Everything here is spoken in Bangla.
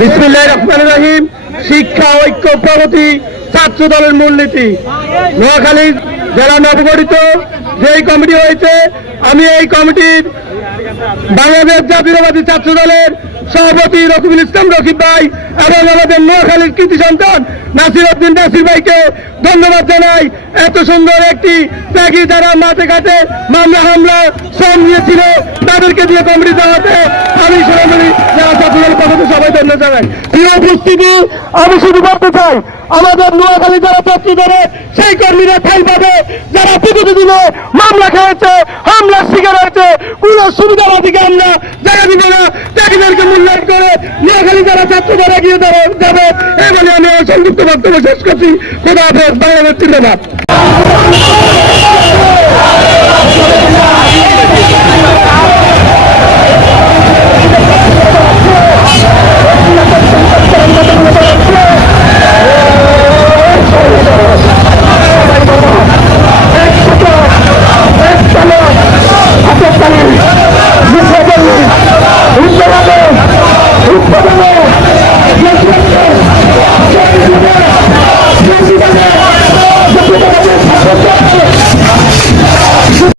বিসমিল্লাহির রহমানির রহিম। শিক্ষা ঐক্য প্রগতি ছাত্র দলের মূলনীতি। নোয়াখালী জেলা নবগঠিত যেই কমিটি হয়েছে, আমি এই কমিটির বাংলাদেশ জাতীয়তাবাদী ছাত্র দলের সভাপতি রকিবুল ইসলাম রকিব ভাই এবং আমাদের নোয়াখালীর কৃতি সন্তান নাসির উদ্দিন নাসির ভাইকে ধন্যবাদ জানাই। এত সুন্দর একটি ত্যাগী যারা মাঠে ঘাটে মামলা হামলা শ্রম নিয়েছিল তাদেরকে দিয়ে কমিটি দেওয়াতে আমি সরাসরি যারা ছাত্র দলের পক্ষে সবাই ধন্যবাদ জানাই। প্রিয় উপস্থিতি, আমি শুধু বলতে চাই আমাদের নোয়াখালী যারা ছাত্র দলের সেই কর্মীরা ঠাই পাবে যারা বিগত দিনে মামলা খেয়েছে, হামলার শিকার হয়েছে। কোন সুবিধাবাদীকে আমরা জায়গা দিব না, ত্যাগীদেরকে মূল্যায়ন করে নোয়াখালী যারা ছাত্র দল এগিয়ে যাবে এই বলে আমি সংযুক্ত বক্তব্য শেষ করছি। খোদা হাফেজ। বাংলাদেশ জিন্দাবাদ।